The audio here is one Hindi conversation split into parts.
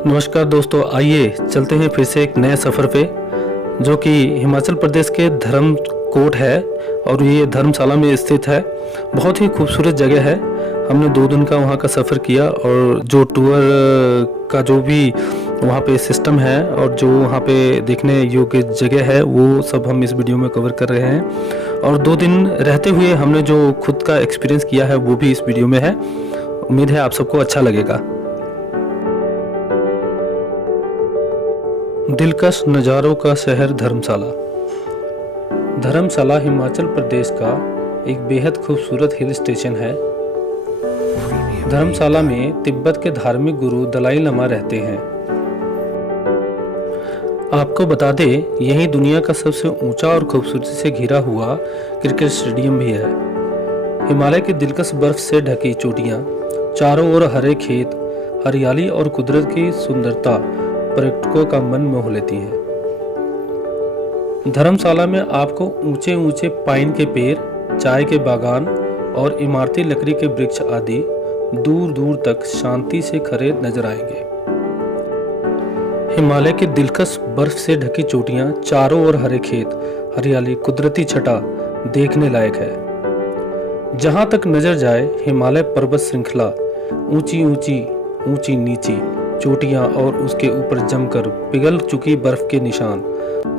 नमस्कार दोस्तों, आइए चलते हैं फिर से एक नए सफ़र पे, जो कि हिमाचल प्रदेश के धर्मकोट है और ये धर्मशाला में स्थित है। बहुत ही खूबसूरत जगह है। हमने 2 दिन का वहाँ का सफ़र किया और जो टूर का जो भी वहाँ पे सिस्टम है और जो वहाँ पे देखने योग्य जगह है वो सब हम इस वीडियो में कवर कर रहे हैं। और 2 दिन रहते हुए हमने जो खुद का एक्सपीरियंस किया है वो भी इस वीडियो में है। उम्मीद है आप सबको अच्छा लगेगा। दिलकश नज़ारों का शहर धर्मशाला। धर्मशाला हिमाचल प्रदेश का एक बेहद खूबसूरत हिल स्टेशन है। धर्मशाला में तिब्बत के धार्मिक गुरु दलाई लामा रहते हैं। आपको बता दें, यही दुनिया का सबसे ऊंचा और खूबसूरती से घिरा हुआ क्रिकेट स्टेडियम भी है। हिमालय की दिलकश बर्फ से ढकी चोटियां, चारों ओर हरे खेत, हरियाली और कुदरत की सुंदरता पर्यटकों का मन मोह लेती है। धर्मशाला में आपको ऊंचे ऊंचे पाइन के पेड़, चाय के बागान और इमारती लकड़ी के वृक्ष आदि दूर दूर तक शांति से खड़े नजर आएंगे। हिमालय की दिलकश बर्फ से ढकी चोटियां, चारों ओर हरे खेत, हरियाली, कुदरती छटा देखने लायक है। जहां तक नजर जाए हिमालय पर्वत श्रृंखला, ऊंची ऊंची ऊंची नीची चोटियां और उसके ऊपर जमकर पिघल चुकी बर्फ के निशान,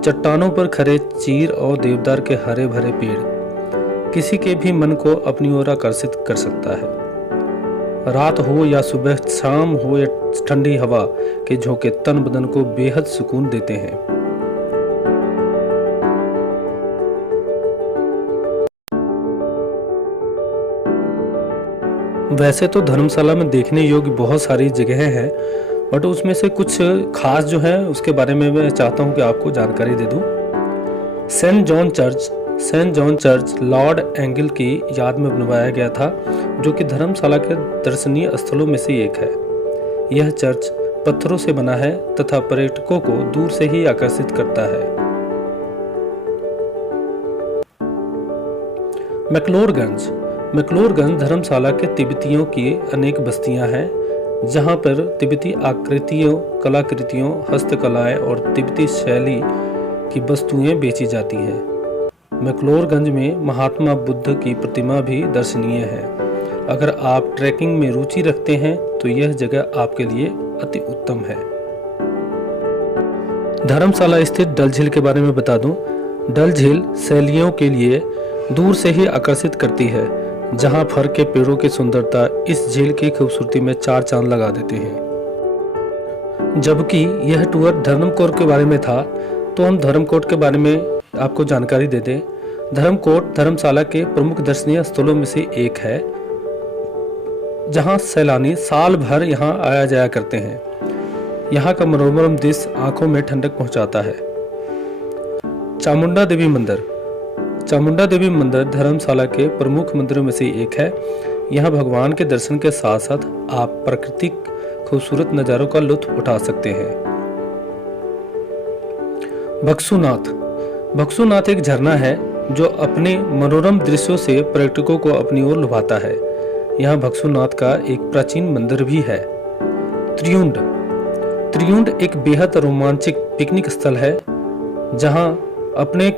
चट्टानों पर खड़े चीर और देवदार के हरे भरे पेड़ किसी के भी मन को अपनी ओर आकर्षित कर सकता है। रात हो या सुबह, शाम हो या ठंडी हवा के झोंके तन बदन को बेहद सुकून देते हैं। वैसे तो धर्मशाला में देखने योग्य बहुत सारी जगहें हैं, बट उसमें से कुछ खास जो है उसके बारे में मैं चाहता हूं कि आपको जानकारी दे दूं। सेंट जॉन चर्च लॉर्ड एंगल की याद में बनवाया गया था, जो कि धर्मशाला के दर्शनीय स्थलों में से एक है। यह चर्च पत्थरों से बना है तथा पर्यटकों को दूर से ही आकर्षित करता है। मैक्लोडगंज धर्मशाला के तिब्बतियों की अनेक बस्तियां हैं, जहां पर तिब्बती आकृतियों, कलाकृतियों, हस्तकलाएं और तिब्बती शैली की वस्तुएं बेची जाती हैं। मैक्लोडगंज में महात्मा बुद्ध की प्रतिमा भी दर्शनीय है। अगर आप ट्रैकिंग में रुचि रखते हैं तो यह जगह आपके लिए अति उत्तम है। धर्मशाला स्थित डल झील के बारे में बता दूं। डल झील सैलियों के लिए दूर से ही आकर्षित करती है, जहां फर के पेड़ों की सुंदरता इस झील की खूबसूरती में 4 चांद लगा देते हैं। जबकि यह टूर धर्मकोट के बारे में था, तो हम धर्मकोट के बारे में आपको जानकारी दे दें। धर्मकोट धर्मशाला के प्रमुख दर्शनीय स्थलों में से एक है, जहां सैलानी साल भर यहां आया जाया करते हैं। यहां का मनोरम दृश्य आंखों में ठंडक पहुंचाता है। चामुंडा देवी मंदिर धर्मशाला के प्रमुख मंदिरों में से एक है। यहाँ भगवान के दर्शन के साथ साथ आप प्राकृतिक खूबसूरत नज़ारों का लुत्फ उठा सकते हैं। बक्सूनाथ एक झरना है जो अपने मनोरम दृश्यों से पर्यटकों को अपनी ओर लुभाता है। यहाँ बक्सूनाथ का एक प्राचीन मंदिर भी है। त्रियुंड एक बेहद रोमांचक पिकनिक स्थल है, जहाँ अपने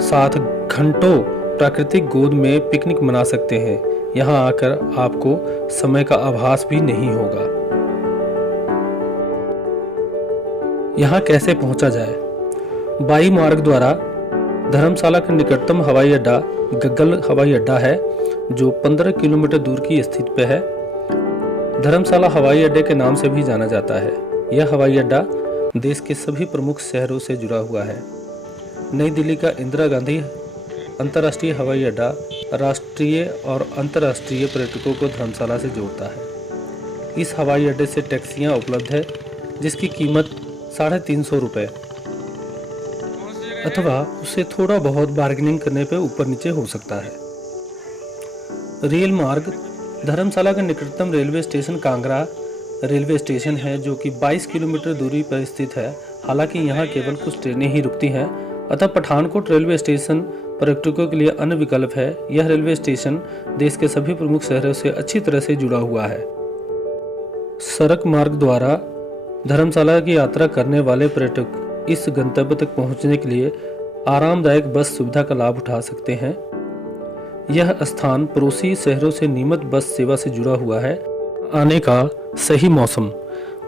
साथ घंटों प्राकृतिक गोद में पिकनिक मना सकते हैं। यहाँ आकर आपको समय का आभास भी नहीं होगा। यहाँ कैसे पहुंचा जाए? वायु मार्ग द्वारा धर्मशाला का निकटतम हवाई अड्डा गग्गल हवाई अड्डा है, जो 15 किलोमीटर दूर की स्थिति पे है। धर्मशाला हवाई अड्डे के नाम से भी जाना जाता है। यह हवाई अड्डा देश के सभी प्रमुख शहरों से जुड़ा हुआ है। नई दिल्ली का इंदिरा गांधी अंतर्राष्ट्रीय हवाई अड्डा राष्ट्रीय और अंतर्राष्ट्रीय पर्यटकों को धर्मशाला से जोड़ता है। इस हवाई अड्डे से टैक्सियां उपलब्ध है, जिसकी कीमत 350 रुपये अथवा उससे थोड़ा बहुत बार्गेनिंग करने पर ऊपर नीचे हो सकता है। रेल मार्ग धर्मशाला का निकटतम railway station Kangra railway station है, जो कि 22 किलोमीटर दूरी पर स्थित है। हालांकि यहाँ केवल कुछ ट्रेनें ही रुकती हैं, अतः पठानकोट रेलवे स्टेशन पर्यटकों के लिए अन्य विकल्प है। यह रेलवे स्टेशन देश के सभी प्रमुख शहरों से अच्छी तरह से जुड़ा हुआ है। सड़क मार्ग द्वारा धर्मशाला की यात्रा करने वाले पर्यटक इस गंतव्य तक पहुंचने के लिए आरामदायक बस सुविधा का लाभ उठा सकते हैं। यह स्थान पड़ोसी शहरों से नियमित बस सेवा से जुड़ा हुआ है। आने का सही मौसम।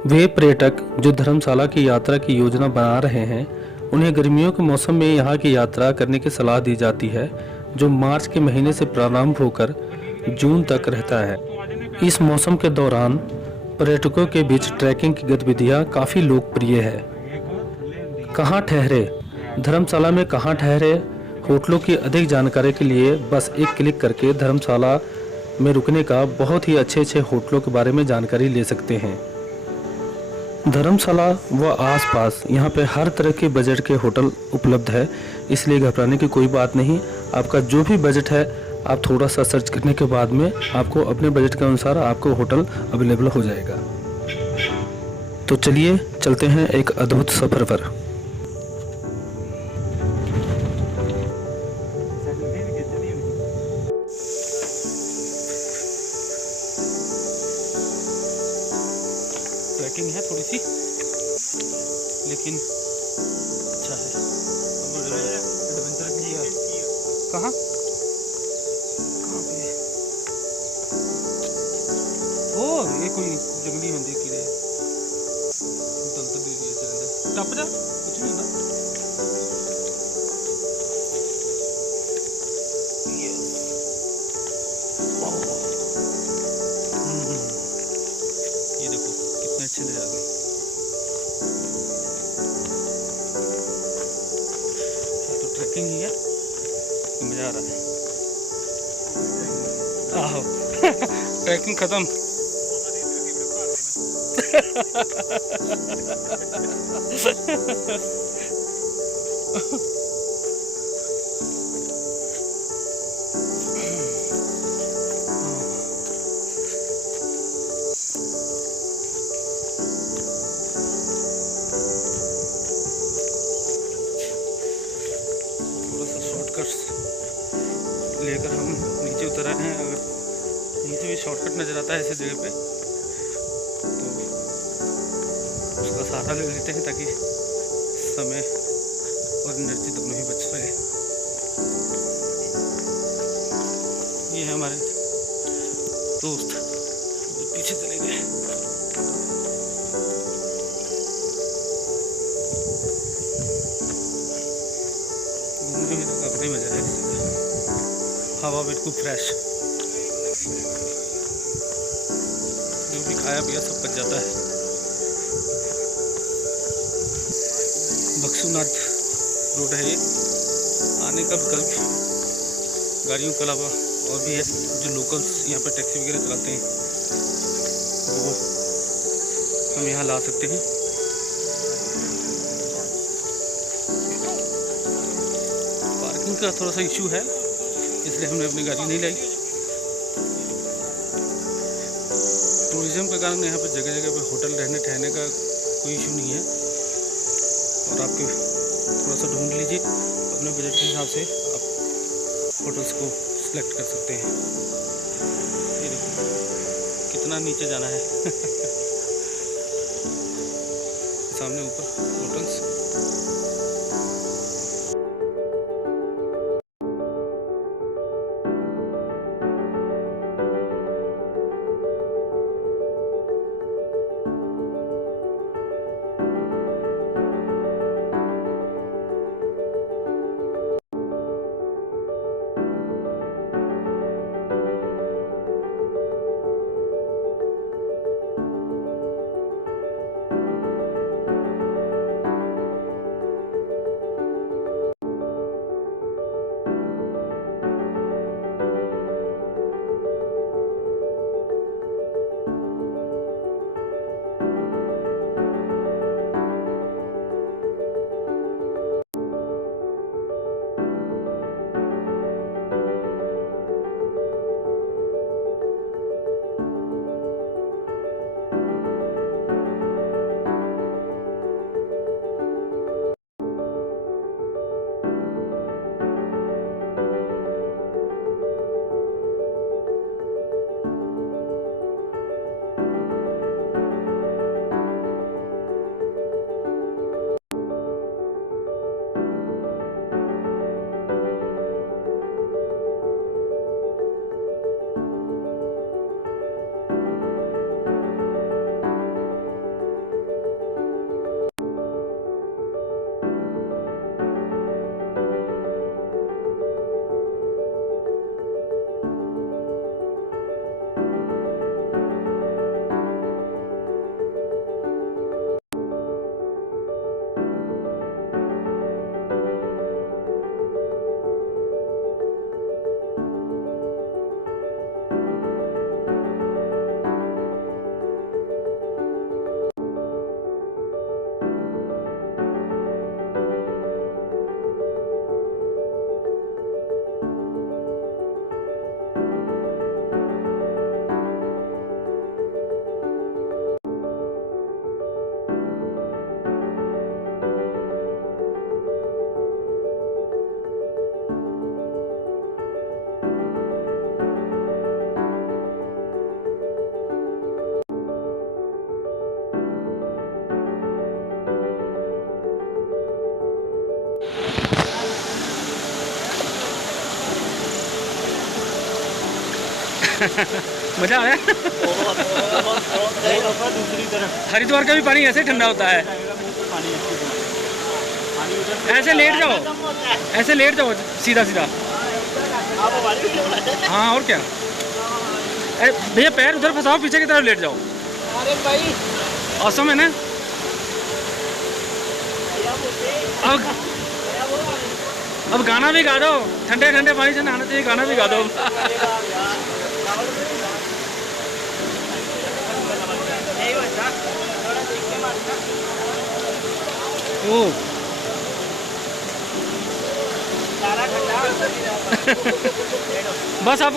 वे पर्यटक जो धर्मशाला की यात्रा की योजना बना रहे हैं, उन्हें गर्मियों के मौसम में यहाँ की यात्रा करने की सलाह दी जाती है, जो मार्च के महीने से प्रारंभ होकर जून तक रहता है। इस मौसम के दौरान पर्यटकों के बीच ट्रैकिंग की गतिविधियाँ काफ़ी लोकप्रिय है। कहाँ ठहरे? धर्मशाला में कहाँ ठहरे? होटलों की अधिक जानकारी के लिए बस एक क्लिक करके धर्मशाला में रुकने का बहुत ही अच्छे होटलों के बारे में जानकारी ले सकते हैं। धर्मशाला व आसपास यहाँ पे हर तरह के बजट के होटल उपलब्ध है, इसलिए घबराने की कोई बात नहीं। आपका जो भी बजट है, आप थोड़ा सा सर्च करने के बाद में आपको अपने बजट के अनुसार आपको होटल अवेलेबल हो जाएगा। तो चलिए चलते हैं एक अद्भुत सफ़र पर। ट्रैकिंग है थोड़ी सी, लेकिन अच्छा है। एडवेंचर भी है। कहाँ कहाँ पे? ओ ये कोई जंगली मंदिर की है। दल दे दिए चल टप जा, कुछ नहीं होता। ये देखो कितने अच्छे नज़ारे। तो ट्रैकिंग ही है, तो मज़ा आ रहा है। आहो ट्रैकिंग खत्म। लेकर हम नीचे उतर आए हैं। अगर नीचे भी शॉर्टकट नज़र आता है ऐसे जगह पे, तो उसका सहारा ले लेते हैं ताकि समय और एनर्जी दोनों ही बच रहे। ये है हमारे दोस्त जो पीछे चले गए। घूमने में तो काफ़ी मज़ा है, हवा बिल्कुल फ्रेश, जो भी खाया पिया सब बच जाता है। बक्सूनाथ रोड है ये। आने का विकल्प गाड़ियों के अलावा और भी है। जो लोकल्स यहाँ पर टैक्सी वगैरह चलाते हैं, वो हम यहाँ ला सकते हैं। पार्किंग का थोड़ा सा इशू है, इसलिए हमने अपनी गाड़ी नहीं लाई। टूरिज्म के कारण यहाँ पे जगह जगह पे होटल रहने ठहरने का कोई इशू नहीं है, और आपके थोड़ा सा ढूंढ लीजिए अपने बजट के हिसाब से, आप होटल्स को सिलेक्ट कर सकते हैं। ये देखो कितना नीचे जाना है। सामने ऊपर होटल्स। मज़ा आया। दूसरी तरफ हरिद्वार का भी पानी ऐसे ठंडा होता है। ऐसे लेट जाओ, ऐसे लेट जाओ सीधा सीधा। हाँ और क्या। भैया पैर उधर फंसाओ, पीछे की तरफ लेट जाओ। अरे भाई औसम है ना। अब गाना भी गा दो, ठंडे ठंडे पानी से नहाना चाहिए, गाना भी गा दो। ओ बस अब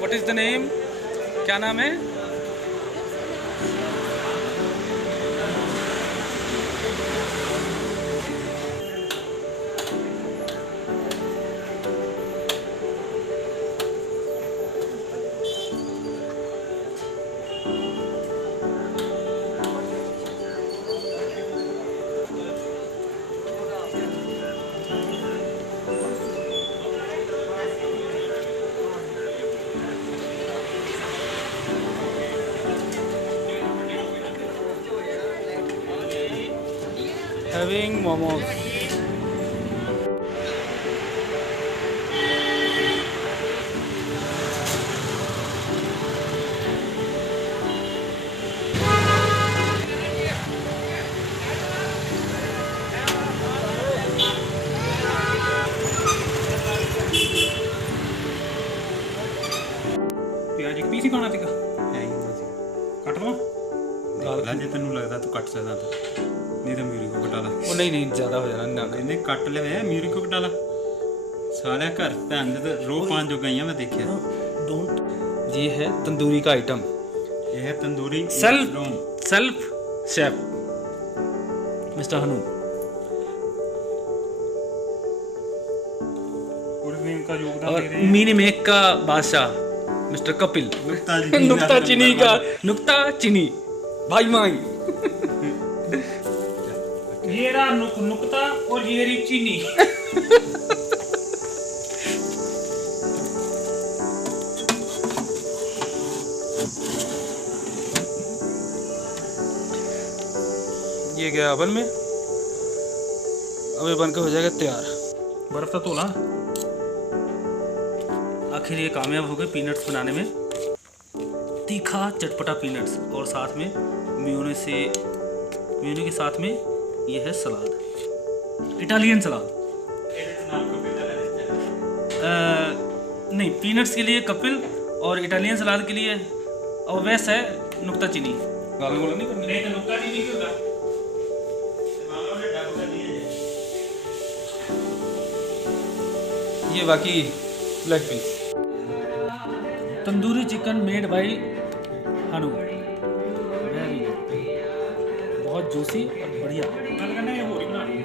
व्हाट इज द नेम, क्या नाम है? Having momos. प्याज एक पीस ही खाना सीगा, कट दवा ਲਾ ਜੇ ਤੈਨੂੰ ਲੱਗਦਾ ਤੂੰ ਕੱਟ ਸਕਦਾ ਤਾਂ ये तो म्यूरी को कटा ला ਉਹ ਨਹੀਂ ਨਹੀਂ ਜ਼ਿਆਦਾ ਹੋ ਜਾਣਾ ਨਾ ਇਹਨੇ ਕੱਟ ਲਿਆ म्यूरी को कटा ला सालिया घर भैन दे रो पांच जो गईयां मैं देखिया डोंट ये है तंदूरी का आइटम ये है tandoori self mushroom self chef mister Hanu और भी इनका योगदान और दे रहे हैं मिनी मेक का बादशाह मिस्टर कपिल नुक्ता जी नुक्ता चीनी का नुक्ता चीनी भाई माई ये रहा नुक्ता और ये रही चीनी। ये गया ओवन में अब ये बनकर हो जाएगा तैयार। बर्फ का तोला आखिर ये कामयाब हो गए पीनट्स बनाने में। तीखा चटपटा पीनट्स और साथ में मेयोनेज़ के साथ में ये है सलाद, इटालियन सलाद। नहीं, पीनट्स के लिए कपिल और इटालियन सलाद के लिए और वैसा है नुक्ता चीनी। गाल गोल नहीं करनी। नहीं तो नुक्ता चीनी क्यों होगा? ये बाकी black piece tandoori chicken made by Hanu, very good, बहुत जूसी और बढ़िया। गल करना ये हो रही बना रही है।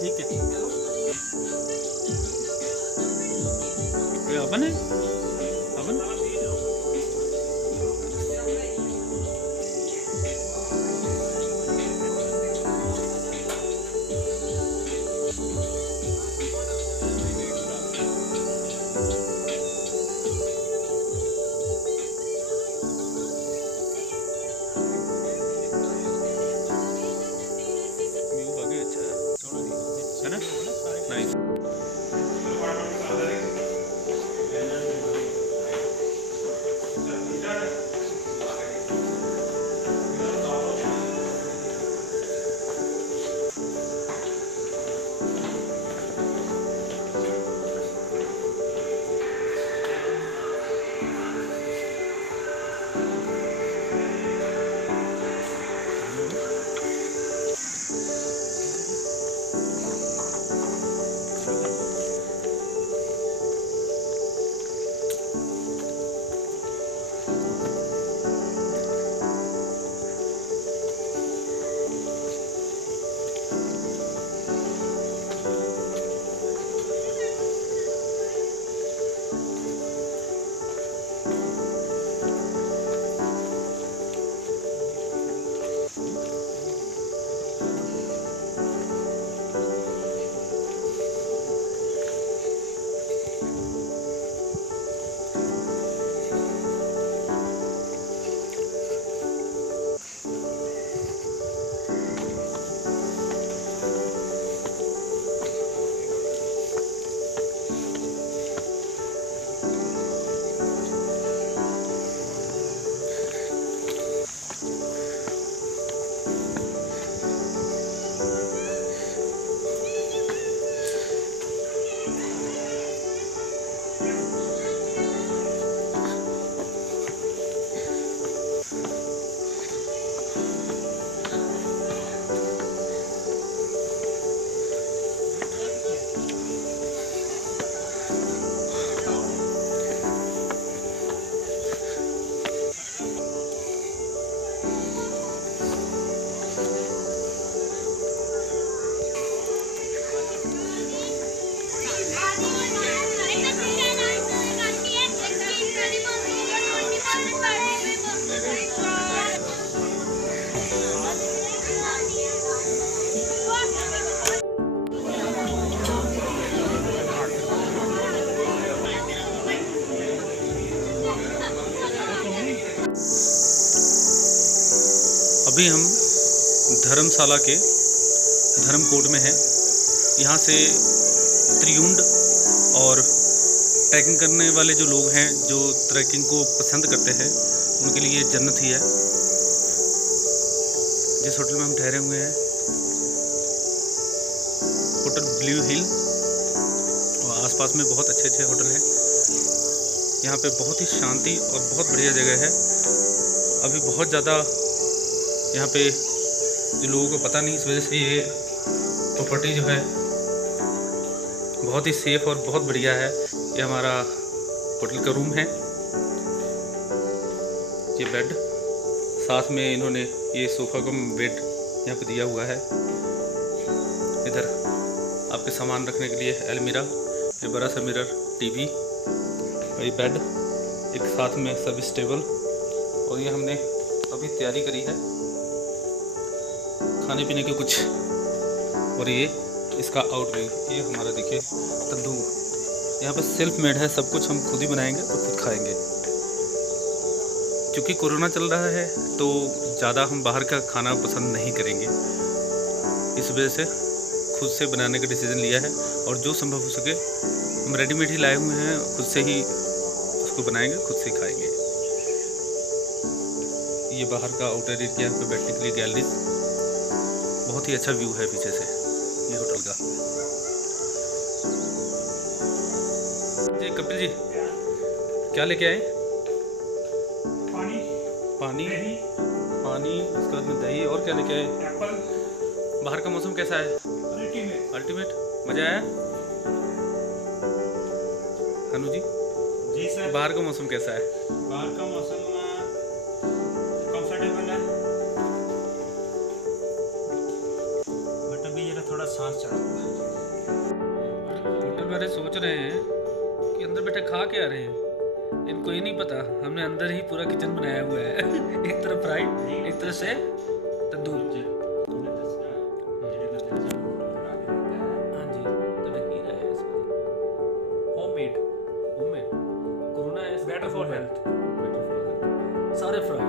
ठीक है, ये अपन है अपन। है ना, नाइस। अभी हम धर्मशाला के धर्मकोट में हैं। यहाँ से त्रियुंड और ट्रैकिंग करने वाले जो लोग हैं, जो ट्रैकिंग को पसंद करते हैं, उनके लिए जन्नत ही है। जिस होटल में हम ठहरे हुए हैं, होटल ब्लू हिल, और आसपास में बहुत अच्छे अच्छे होटल हैं। यहाँ पे बहुत ही शांति और बहुत बढ़िया जगह है। अभी बहुत ज़्यादा यहाँ पे जो लोगों को पता नहीं, इस वजह से ये प्रॉपर्टी जो है बहुत ही सेफ और बहुत बढ़िया है। ये हमारा होटल का रूम है। ये बेड, साथ में इन्होंने ये सोफ़ा कम बेड यहाँ पे दिया हुआ है। इधर आपके सामान रखने के लिए अलमीरा, ये बड़ा सा मिरर, टीवी, ये बेड, एक साथ में सर्विस टेबल। और ये हमने अभी तैयारी करी है खाने पीने के कुछ। और ये इसका आउटव्यू, ये हमारा देखिए तंदूर। यहाँ पर सेल्फ मेड है, सब कुछ हम खुद ही बनाएंगे तो खुद खाएंगे। क्योंकि कोरोना चल रहा है तो ज़्यादा हम बाहर का खाना पसंद नहीं करेंगे, इस वजह से खुद से बनाने का डिसीज़न लिया है। और जो संभव हो सके हम रेडीमेड ही लाए हुए हैं, खुद से ही उसको बनाएंगे, खुद से ही खाएंगे। ये बाहर का आउटर एरिया पे बैठने के लिए गैलरी, बहुत ही अच्छा व्यू है पीछे से ये होटल का। जी कपिल जी, क्या लेके आए? पानी, पानी, दही, पानी, उसके बाद में दही, और क्या लेके आए? एप्पल, बाहर का मौसम कैसा है? अल्टीमेट। अल्टीमेट, मजा आया? हनु जी, जी सर। बाहर का मौसम कैसा है? बाहर का मौसम कंफर्टेबल है, बट अभी जरा थोड़ा सांस चढ़ा हुआ है। होटल वाले सोच रहे हैं कि अंदर बैठे खा के आ रहे हैं, इनको ये नहीं पता हमने अंदर ही पूरा किचन बनाया हुआ है। एक तरफ फ्राई, एक तरफ से तंदूर। हाँ जी, तो लकीर है इसमें homemade. Corona is Better for health. Better for health. सारे फ्राई,